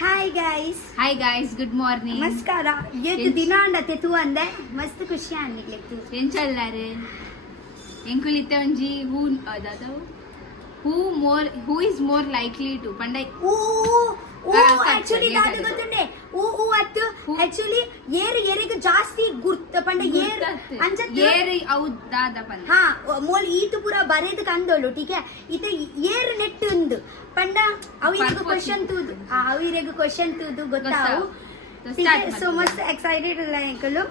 Hi guys good morning ನಮಸ್ಕಾರ ಏತು ದಿನ ಅಂಡತೆ ತೂ ಅಂದೆ ಮಸ್ತ್ ಖುಷಿ ಅನ್ನಿಗ್ಲೆಕ್ತು ಎಂಚಲ್ಲಾರೆ ಎಂಕುಲಿತ್ತೆ ಒಂಜಿ ಹೂ ಅದಾದವು who is more likely to ಪಂಡ ಆಕ್ಚುಲಿ ದಾದ ಗೊತ್ತುಂಡೆ ಊ ಅತ್ತು ಆಕ್ಚುಲಿ ಏರಿಗೆ ಜಾಸ್ತಿ ಗುರ್ತ ಪಂಡ ಅಂಚತ್ ಅವು ದಾದ ಪಂಡ ಹಾ ಮೋಲ್ ಈತು ಪೂರ ಬರೆದು ಕಂದೋಳು ಟೀಕೆ ಇತ ನೆಟ್ ಉಂದು ಪಂಡ ಅವಿರೆಗು ಕ್ವೆಶ್ಚನ್ ತೂದು ಗೊತ್ತಾವು ಸೊ ಮಸ್ತ್ ಎಕ್ಸೈಟೆಡ್ ಇಲ್ಲ ಎಂಕಲು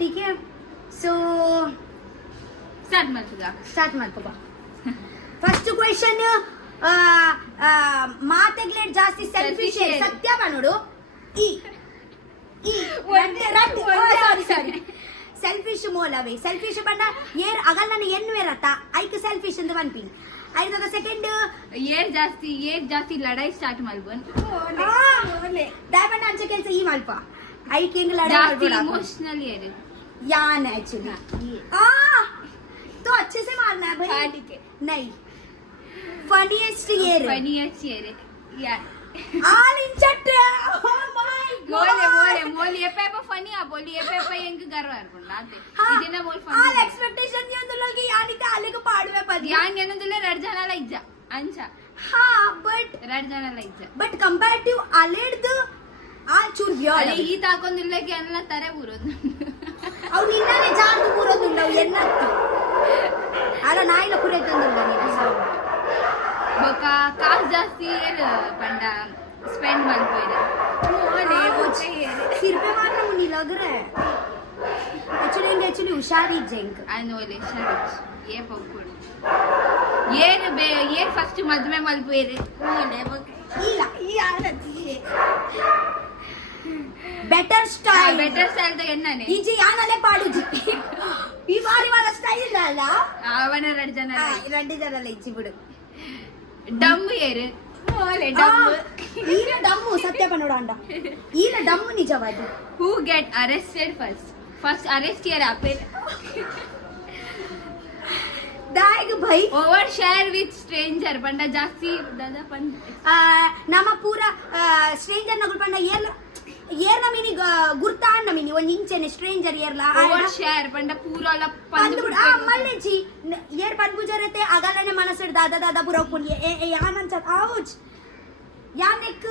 ಟೀಕೆ ಸೊ ಸ್ಟಾರ್ಟ್ ಮಾಡ್ತುಗ ಫಸ್ಟ್ ಕ್ವೆಶ್ಚನ್ ಮಾತೆಗ್ಲೇಟ್ ಜಾಸ್ತಿ ಸೆಲ್ಫಿಶ್ ಸತ್ಯ ನೋಡು ಸಾರಿ ಸೆಲ್ಫಿಶ್ ಮೂಲವೇ ಸೆಲ್ಫಿಶ್ ಬಂಡ ಏರ್ ಅಗಲ್ ನನ್ನ ಎನ್ನುವೆರತ್ತ ಐಕ್ ಸೆಲ್ಫಿಶ್ ಅಂತ ಬಂದ್ಪಿನಿ ಐದಾಗ ಸೆಕೆಂಡ್ ಏರ್ ಜಾಸ್ತಿ ಲಡಾಯಿ ಸ್ಟಾರ್ಟ್ ಮಾಡ್ಬನ್ ದಾಯಬಣ್ಣ ಅಂಚೆ ಕೆಲಸ ಈ ಮಲ್ಪ ಐಕ್ ಹೆಂಗ್ ಲಡಾಯಿ इमोशनल ಏರ್ यान एक्चुअली तो अच्छे से मारना है भाई ठीक है नहीं फनीएस्ट ईयर यार ऑल इन चट ओ माय गॉड मोले ये पेपर फनी आ बोली ये पेपर ಎಂಗ ಗರ್ವ ಅರ್ಕೊಂಡ ಆತೆ ಇದನ್ನ ಮೋಲ್ ಫನಿ ಆಲ್ ಎಕ್ಸ್ಪೆಕ್ಟೇಷನ್ ನಿಯೊಂದುಲಗೆ ಯಾನಿಕ ಅಲೆಗೆ ಪಾಡುವೆ ಪದಿ ಯಾನ್ ಏನಂದಲ್ಲ 2 ಜನ ಇಜ್ಜ ಅಂಚ ಹಾ ಬಟ್ 2 ಜನ ಇಜ್ಜ ಬಟ್ ಕಂಪೇರಿಟಿವ್ ಅಲೆಡ್ದು ಆ ಚೂರ್ ವ್ಯಾಳ ಅಲೆ ಈ ತಾಕೊಂದಿಲ್ಲಕ್ಕೆ ಎಲ್ಲ ತರೆ ಬೂರೋದು ಅವು ನಿನ್ನನೆ ಜಾರ್ದು ಬೂರೋದು ನಾವು ಎನ್ನತ್ತು ಅಲ್ಲ ನಾಯಿನ ಪುರೇ ತಂದಿಲ್ಲ ನೀನು ಬೊಕ ಕಾಸ್ ಜಾಸ್ತಿ ಏರ್ ಪಂಡ ಸ್ಪೆಂಡ್ ಮಾಡ್ಬೇರೆ ಸಿರ್ಪೆ ಮಾತ್ರ ಮುನಿ ಲಗ್ರೆ एक्चुअली ಹುಷಾರಿ ಜೆಂಕ್ ಅನ್ನೋಲೆ ಶರಚ್ ಏ ಪೊಕ್ಕುಡು ಏರ್ ಫಸ್ಟ್ ಮದ್ವೆ ಮಲ್ಬೇರೆ ಇಲ್ಲ ಬೆಟರ್ ಸ್ಟೈಲ್ ದ ಎನ್ನನೆ ಈಜಿ ಯಾನಲೆ ಪಾಡುಜಿ ಈ ಬಾರಿ ವಾಲ ಸ್ಟೈಲ್ ಅಲ್ಲ ಅವನ 2 ಜನ ಇಚ್ಚಿ ಬಿಡು ಡಮ್ ಏರ್ ಓಲೆ ಡಮ್ ಈನ ಡಮ್ಮು ಸತ್ಯ ಪನ್ನೋಡ ಅಂಡ ಈನ ಡಮ್ಮು ನಿಜವಾದ ಹೂ ಗೆಟ್ ಅರೆಸ್ಟೆಡ್ ಫಸ್ಟ್ ಅರೆಸ್ಟ್ ಯಾರ್ ಆಪೆ दायग भाई ओवर शेयर विथ स्ट्रेंजर पंडा जास्ती दादा पंड ನಮ್ಮ ಪೂರ ಸ್ಟ್ರೇಂಜರ್ ನಗುಲ್ ಪಂಡ ಏರ್ನ ಮಿನಿ ಗುರ್ತಾ ಅಣ್ಣ ಮಿನಿ ಒಂದು ಇಂಚೆನೆ ಸ್ಟ್ರೇಂಜರ್ ಏರ್ಲ ಓವರ್ ಶೇರ್ ಪಂಡ ಪೂರಲ ಪಂದು ಮಲ್ಲೆಜಿ ಏರ್ ಪಂದ್ಬುಜರತೆ ಅಗಲನೆ ಮನಸ್ಸು ದಾದ ಪೂರ ಪುನಿ ಯಾನಂಚ ಔಚ್ ಯಾನೆಕ್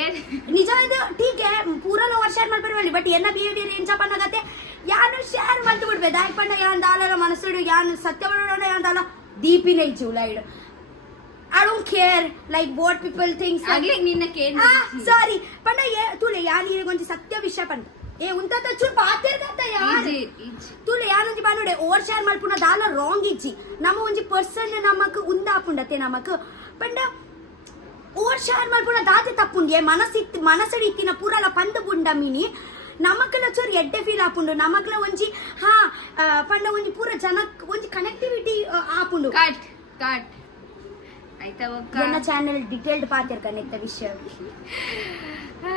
ಏರ್ ನಿಜವಾದ ಟೀಕೆ ಪೂರಲ ಓವರ್ ಶೇರ್ ಮಾಡ್ಬಿಡ್ಬೇಡಿ ಬಟ್ ಏನ ಬಿಹೇವಿಯರ್ ಎಂಚ ಪನ್ನಗತೆ ಯಾನು ಶೇರ್ ಮಾಡ್ತು ಬಿಡ್ಬೇ ದಾಯಕ್ ಪಂಡ ಯಾನ್ ದಾಲರ ಮನಸ್ಸು ಯಾನ್ ಸತ್ಯ ಬರೋಣ ಯಾನ್ ದಾಲ ದೀಪಿನೇ ಜುಲೈಡ್ I don't care like what people think agle ninna ken sorry panda ye tule yani gonji satya vishya panda e unta ta chur paatir gata yaar tule yanonji banode over share malpuna dala wrong iji nama onji person namaku unda apundate namaku panda over share malpuna date tappunge manasadi ittina purala pandu bunda mini ನಮಕಲ ಚೂರು ಎಡ್ಡೆ feel ಆಪುಂಡು ನಮಕಲ ಒಂಜಿ ಹಾ ಪಂಡ ಒಂಜಿ ಪೂರ ಜನಕ್ ಒಂಜಿ ಕನೆಕ್ಟಿವಿಟಿ ಆಪುಂಡು ಕಟ್ ಆಯ್ತಾ ಒಕ್ಕ ನನ್ನ ಚಾನೆಲ್ ಡಿಟೇಲ್ಡ್ ಪಾತಿರ್ ಕನೆಕ್ಟ್ ವಿಷಯ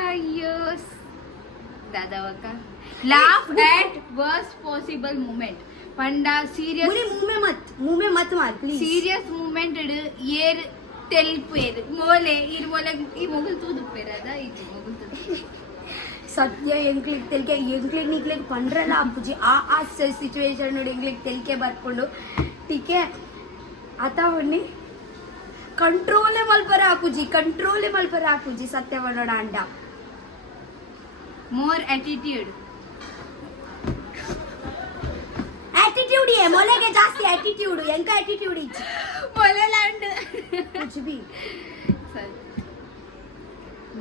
ಅಯ್ಯೋ ದಾದಾ ಒಕ್ಕ laugh at worst possible moment ಪಂಡ ಸೀರಿಯಸ್ ಮೂಮೆ ಮತ್ ಮಾರ್ please serious moment air ತೆಲ್ಪೇರ್ Mollem ಇರ್ ಮೋಲೆ ಈ ಮೊಗಲ್ ತೂದುಪೇರದ ಇದು ಮೊಗಲ್ ತೂದು ಸತ್ಯ ಎಂಕ್ಲಿಗೆ ನಿಕ್ಲಿಗೆ ಪಂಡ್ರಲ್ಲ ಅಪ್ಪುಜಿ ಆ ಸಿಚುವೇಶನ್ ನೋಡಿ ಎಂಕ್ಲಿಗೆ ತೆಲ್ಕೆ ಬರ್ಕೊಂಡು ಟೀಕೆ ಆತವನ್ನಿ ಕಂಟ್ರೋಲೆ ಮಲ್ಪರೆ ಆಪುಜಿ ಸತ್ಯ ಮಾಡೋಣ ಅಂಡ ಮೋರ್ ಆಟಿಟ್ಯೂಡ್ ಏ ಮೊಲೆಗೆ ಜಾಸ್ತಿ ಆಟಿಟ್ಯೂಡ್ ಎಂಕ ಆಟಿಟ್ಯೂಡ್ ಇಚ್ಚಿ ಮೊಲೆಲಾಂಡ್ ಕುಚ್ be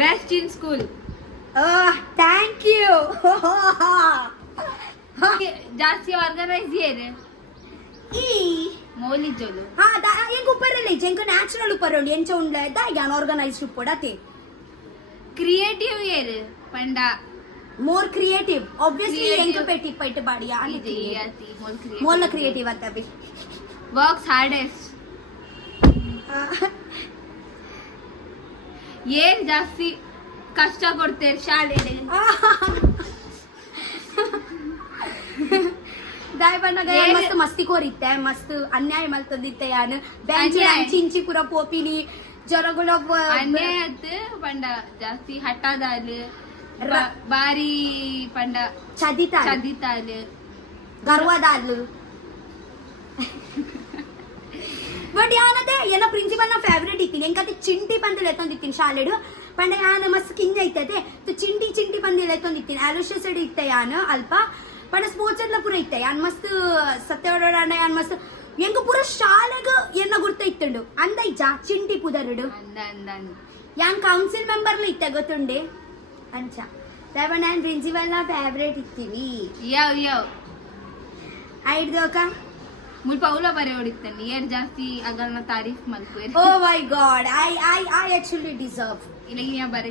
best in school thank you ಜಾಸ್ತಿ ಆರ್ಗನೈಸ್ ಏರ್ ಈ ಮೋಲಿ ಜೋಲು ಹಾ ಎಂಕ ಉಪ್ಪರಲ್ಲ ಎಂಕ ನ್ಯಾಚುರಲ್ ಉಪ್ಪರ ಎಂಚ ಉಂಡ ಯಾನ್ ಆರ್ಗನೈಸ್ಡ್ ಉಪ್ಪಡತೆ ಕ್ರಿಯೇಟಿವ್ ಏರ್ ಪಂಡ more creative obviously enku peti pait badiya idi more creative atabi works hardest ಏನ್ ಜಾಸ್ತಿ ಕಷ್ಟ ಕೊಡ್ತೇರ್ ಶಾಲೆಗೆ दाय बना गया मस्त मस्ती को रिते मस्त अन्याय मलतदिते यान बेंच इंची पूरा पोपिनी ಜರಗುಳ ಅನ್ನೇ ಅತ್ತು ಪಂಡ ಜಾಸ್ತಿ ಹಠದಾಲು ಬಾರಿ ಪಂಡ ಚದಿತಾಲು ಗರ್ವದಾಲು ಬಟ್ ಯಾನದೆ ಎಲ್ಲ ಪ್ರಿನ್ಸಿಪಲ್ ನ ಫೇವ್ರೇಟ್ ಇತ್ತೀನಿ ಎಂಕತೆ ಚಿಂಟಿ ಪಂದಲ್ ಎತ್ತೊಂದಿತ್ತೀನಿ ಶಾಲೆಡು ಪಂಡ ಯಾನ ಮಸ್ತ್ ಕಿಂಜ ಐತದೆ ಚಿಂಟಿ ಪಂದಲ್ ಎತ್ತೊಂದಿತ್ತೀನಿ ಅಲೋಶಿಯಸ್ ಇತ್ತೆ ಯಾನ್ ಅಲ್ಪ ಪಂಡ ಸ್ಪೋರ್ಟ್ಸ್ ಎಲ್ಲ ಪೂರ ಇತ್ತೆ ಯಾನ್ ಮಸ್ತ್ ಸತ್ಯವಡ ಯಾನ್ ಮಸ್ತ್ ಎಂಕ ಪೂರ ಶಾಲೆಗ ಎನ್ನ ಗುರ್ತ ಇತ್ತುಂಡು ಅಂದ ಇಜ್ಜ ಚಿಂಟಿ ಪುದರುಡು ಯಾನ್ ಕೌನ್ಸಿಲ್ ಮೆಂಬರ್ಲ ಇತ್ತೆ ಗೊತ್ತುಂಡೆ ಅಂಚ ದಾಯಪ ನಾನು ಪ್ರಿನ್ಸಿಪಲ್ ನ ಫೇವ್ರೇಟ್ ಇತ್ತೀನಿ ಯಾವ ಐಡ್ದೋಕ ಮುಲ್ಪ ಅವಳ ಬರೆ ಹೊಡಿತಾನೆ ಏರ್ ಜಾಸ್ತಿ ಅಗಲ್ನ ತಾರೀಫ್ ಮಲ್ಪೇರ್ ಓ ಮೈ ಗಾಡ್ ಐ ಆಕ್ಚುಲಿ ಡಿಸರ್ವ್ ಇಲ್ಲ ಯಾ ಬರೆ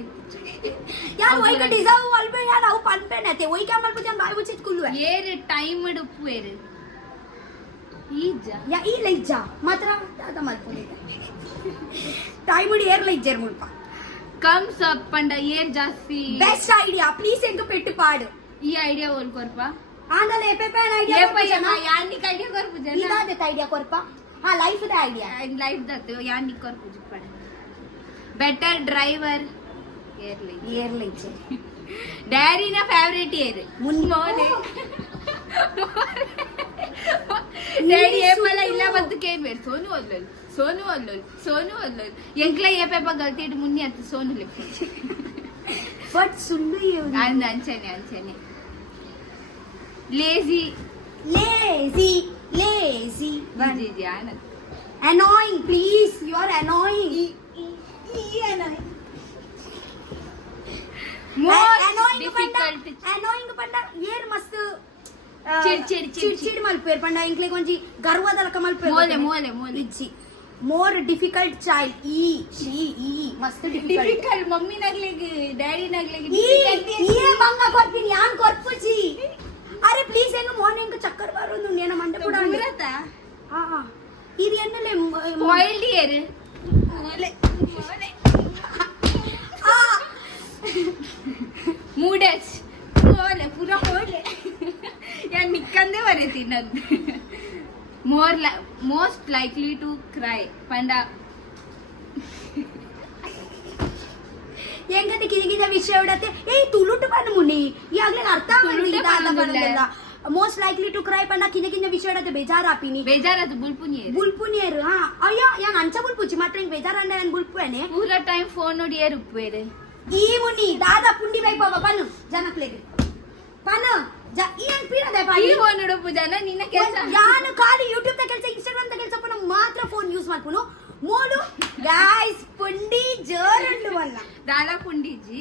ಯಾರು ಒಯ್ಕ ಡಿಸರ್ವ್ ಮಲ್ಪೆ ಯಾರು ಅವು ಪನ್ಪೆನತೆ ಒಯ್ಕ ಮಲ್ಪೆ ಜಾನ್ ಬಾಯಿ ಮುಚ್ಚಿತ್ ಕುಲ್ವೆ ಏರ್ ಟೈಮ್ ಡುಪ್ಪು ಏರ್ ಈಜ ಯಾ ಈ ಲೈಜ ಮಾತ್ರ ದಾದ ಮಲ್ಪೆ ಟೈಮ್ ಡಿ ಏರ್ ಲೈಜರ್ ಮುಲ್ಪ ಕಮ್ಸ್ ಅಪ್ ಪಂಡ ಏರ್ ಜಾಸ್ತಿ ಬೆಸ್ಟ್ ಐಡಿಯಾ ಪ್ಲೀಸ್ ಎಂಕ ಪೆಟ್ಟು ಪಾಡು ಈ ಐಡಿಯಾ ಓಲ್ಕೊರ್ಪ ಆಂದಲೆ ಎಪೆಪೆನ್ ಐಡಿಯಾ ಯಾನಿಕ್ ಐಡಿಯಾ ಕೊರ್ಪು ಜನ ಇದಾದೆ ಐಡಿಯಾ ಕೊರ್ಪ ಹಾ ಲೈಫ್ ದ ಐಡಿಯಾ ಲೈಫ್ ದತ್ತು ಯಾನಿಕ್ ಕೊರ್ಪು ಪಡ ಬೆಟರ್ ಡ್ರೈವರ್ ಏರ್ ಲೈಜ ಡ್ಯಾರಿನ ಫೇವರೇಟ್ ಏರ್ ಮುನ್ಮೋನೆ ಡ್ಯಾಡಿ ಏಪಲ ಇಲ್ಲ ಬಂತು ಕೇಳ್ಬೇಡ ಸೋನು ಅಲ್ಲೋಲ್ ಎಂಕ್ಲ ಏಪೆಪ ಗಲ್ತಿ ಇಟ್ಟು ಮುನ್ನಿ ಅಂತ ಸೋನು ಲೆಕ್ಕ ಬಟ್ ಸುಳ್ಳು ಅಂಚನೆ lazy annoying please you are annoying annoying ಪಂಡ ಏರ್ ಮಸ್ತ್ ಚಿಡ್ ಮಲ್ಪೇರ್ ಪಂಡ ಇಂಕ್ಲೆ ಕೊಂಚಿ ಗರ್ವದಲಕ ಮಲ್ಪೇರ್ ಮೋಲೆ ಇಜ್ಜಿ ಮೋರ್ ಡಿಫಿಕಲ್ಟ್ ಚೈಲ್ಡ್ ಈ ಮಸ್ತ್ ಡಿಫಿಕಲ್ಟ್ ಮಮ್ಮಿ ನಗ್ಲಿಗೆ ಡ್ಯಾಡಿ ನಗ್ಲಿಗೆ ಈ ಮಂಗ ಕೊರ್ಪಿನಿ ಯಾನ್ ಕೊರ್ಪುಜಿ ಅರೆ ಪ್ಲೀಸ್ ಹೆಂಗ ಮಾರ್ನಿಂಗ್ ಚಕ್ಕರ್ ಬರೋದು ನೇನ ಮಂಡೆ ಕೂಡ ಇದು ಎನ್ನಲೆ ವೈಲ್ಡ್ ಇಯರ್ ಮೂಡಸ್ ಹೋಲೆ ಪೂರ ಹೋಲೆ ಯಾನ್ ನಿಕ್ಕಂದೇ ಬರೀತೀನಿ ಅದು ಮೋಸ್ಟ್ ಲೈಕ್ಲಿ ಟು ಕ್ರೈ ಪಂಡ ಹೆಂಗತೆ ಕಿರಿಗಿದ ವಿಷಯ ಉಡತ್ತೆ ತುಳುಟು ಪಂಡ ಮುನಿ ಈಗಾಗಲೇ ಅರ್ಥ ಮಾಡಿಲ್ಲ ಮೋಸ್ಟ್ ಲೈಕ್ಲಿ ಟು ಕ್ರೈ ಪಂಡ ಕಿಂದ ವಿಷಯ ಉಡತ್ತೆ ಬೇಜಾರಾಪಿನಿ ಬೇಜಾರದು ಬುಲ್ಪುನಿಯರು ಹಾ ಅಯ್ಯೋ ಯಾನ್ ಅಂಚ ಬುಲ್ಪುಚ್ಚಿ ಮಾತ್ರ ಹಿಂಗ್ ಬೇಜಾರಂಡ ನಾನು ಬುಲ್ಪುವೇನೆ ಪೂರ ಟೈಮ್ ಫೋನ್ ನೋಡಿ ಏರ್ ಉಪ್ಪೇರೆ ಈ ಮುನಿ ದಾದಾ ಪುಂಡಿ ಬೈಪವ ಪನ್ನು ಜನಕ್ಲೆಗೆ ಪನ್ನು ಏನ್ ಪೀರದೆ ಈ ಫೋನ್ ನೋಡಪ್ಪು ಜನ ನಿನ್ನ ಕೆಲಸ ಯಾನು ಖಾಲಿ ಯೂಟ್ಯೂಬ್ ದ ಕೆಲಸ ಇನ್ಸ್ಟಾಗ್ರಾಮ್ ದ ಕೆಲಸ ಪನ್ನು ಮಾತ್ರ ಫೋನ್ ಯೂಸ್ ಮಾಡ್ಪುನು ಮೋಡು गाइस पुंडी जोरंडु वल्ला दादा पुंडी जी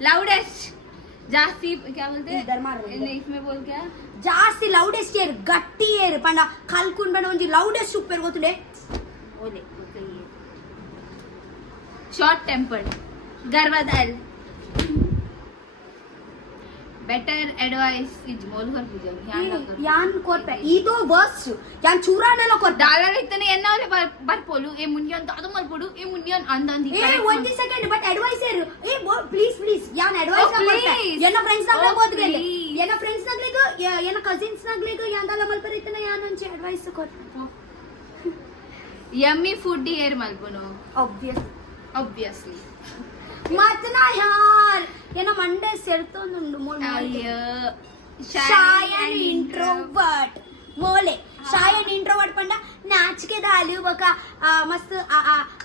लाउडेस्ट जास्ती क्या बोलते हैं इधर मार इसमें बोल क्या जास्ती लाउडेस्ट एयर गट्टी एयर पंडा कल्कुन बंड ಒಂಜಿ लाउडेस्ट ಸೂಪರ್ ಗೊತ್ತುಂಡೆ ಓಲೆ ಗೊತ್ತಿಲ್ಲ ಶಾರ್ಟ್ ಟೆಂಪರ್ಡ್ ಗರ್ವದಲ್ ಬೆಟರ್ ಅಡ್ವೈಸ್ ಇಸ್ ಮೋಲ್ ಕೊರ್ಪು ಯಾನ್ ಕೊರ್ಪೆ ಇದು ವರ್ಸ್ ಯಾನ್ ಚೂರಾನೆಲ್ಲ ಕೊರ್ಪೆ ದಾಲಲ ಇತ್ತನೆ ಎನ್ನವಲೆ ಬರ್ಪೋಲು ಏ ಮುನ್ಯನ್ ಅದು ಮಲ್ಪೋಡು ಏ ಮುನ್ಯನ್ ಅಂದಂದಿ ಒಂದಿ ಸೆಕೆಂಡ್ ಬಟ್ ಅಡ್ವೈಸ್ ಏರು ಪ್ಲೀಸ್ ಯಾನ್ ಅಡ್ವೈಸ್ ಕೊರ್ಪೆ ಎನ್ನ ಫ್ರೆಂಡ್ಸ್ ನಾಗ್ಲೆ ಗೋದ್ಗೆಲೆ ಎನ್ನ ಫ್ರೆಂಡ್ಸ್ ನಾಗ್ಲೆಗ ಎನ್ನ ಕಸಿನ್ಸ್ ನಾಗ್ಲೆಗ ಯಾಂದಲ ಮಲ್ಪರ ಇತ್ತನೆ ಯಾನ್ ಒಂಚಿ ಅಡ್ವೈಸ್ ಕೊರ್ಪೆ ಯಮ್ಮಿ ಫುಡ್ ಏರ್ ಮಲ್ಪೋನು obviously matna yaar ena monday sertondundu ayyo shy and introvert mole shy and introvert panda नाचके दाली बका मस्त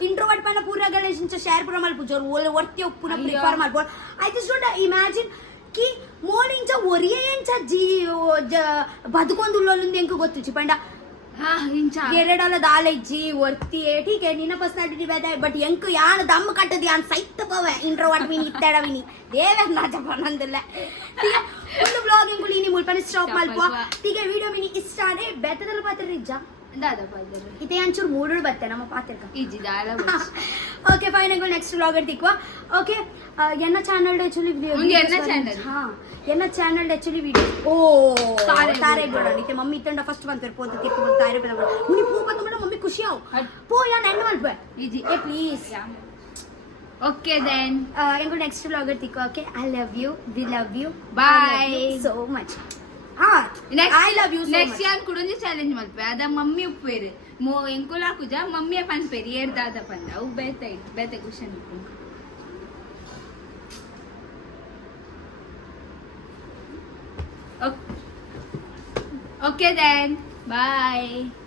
इंट्रोवर्ट पना पूरा गलेशिंच शेयर पूरा मल्पु जोर वर्ती उप्पुना prefer मल्पु I just don't imagine कि मोलिंच ओरियेंच जी बदुकोंदुल्लोलुंदी ಎಂಕ ಗೊತ್ತು ಚಿಪಂಡ $2 दाल इज्जी वर्ती है ठीक है निना पर्सनालिटी बेदा बट ಎಂಕ ಯಾನ ದಮ್ಮ ಕಟ್ಟದಿ ಯಾನ್ ಸೈತ್ ಪವೆ ಇಂಟ್ರೋವರ್ಟ್ ವಿನಿ ಇತ್ತಡ ವಿನಿ ದೇವರ ನಾಜ ಪನಂದಲ್ಲ ठीक है ಒಂದು ಬ್ಲಾಗಿಂಗ್ ಕುಲಿ ನಿ ಮುಲ್ಪನೆ ಸ್ಟಾಪ್ ಮಲ್ಪ ठीक है ವಿಡಿಯೋ ಮಿನಿ ಇಷ್ಟ ಆದೆ ಬೆತ್ತದಲ್ಲ ಪಾತ್ರ ಇಜ್ಜ ದಾದಾ ಪಾತ್ರ ಇತೆ ಅಂಚೂರು ಮೂಡುಳು ಬತ್ತೆ ನಮ್ಮ ಪಾತ್ರಕ ಇಜ್ಜಿ ದಾಲ ಓಕೆ ಫೈನ್ ಅಂಗೋ ನೆಕ್ಸ್ಟ್ ವ್ಲಾಗರ್ ತಿಕ್ವಾ ಓಕೆ ಎನ್ನ ಚಾನೆಲ್ ಆಕ್ಚುಲಿ ವಿಡಿಯೋ ಎನ್ನ ಚಾನೆಲ್ ಹಾ ಎನ್ನ ಚಾನೆಲ್ ಆಕ್ಚುಲಿ ವಿಡಿಯೋ ಓ ತಾರೆ ಗೋಡ ನಿತೆ ಮಮ್ಮಿ ಇತ್ತಂಡ ಫಸ್ಟ್ ಬಂತರ್ ಪೋತ ತಿಕ್ಕು ಬಂತ ತಾರೆ ಪದ ಮುನಿ ಪೂ ಬಂತ ಮೇಡ ಮಮ್ಮಿ ಖುಷಿ ಆವು ಪೋ ಯಾನ್ ಎಂಡ್ ಮಲ್ಪೆ ಇಜ್ಜಿ ಏ ಪ್ಲೀಸ್ ಓಕೆ ದೆನ್ ಎಂಗೋ ನೆಕ್ಸ್ಟ್ ವ್ಲಾಗರ್ ತಿಕ್ವಾ okay I love you we love you bye so much ಹಾ I love you so much next ಯಾನ್ ಕುಡೊಂಜಿ ಚಾಲೆಂಜ್ ಮಲ್ಪೆ ಅದ ಮಮ್ಮಿ ಉಪ್ಪೇರು ಎಂಕುಲ ಹಾಕುಜ ಮಮ್ಮಿಯ ಪನ್ಪೇರಿ ಏರ್ದಾದ ಪಂದ ಅವು ಬೇತೆ ಕುಶನ್ ಓಕೆ ದೆನ್ ಬಾಯ್.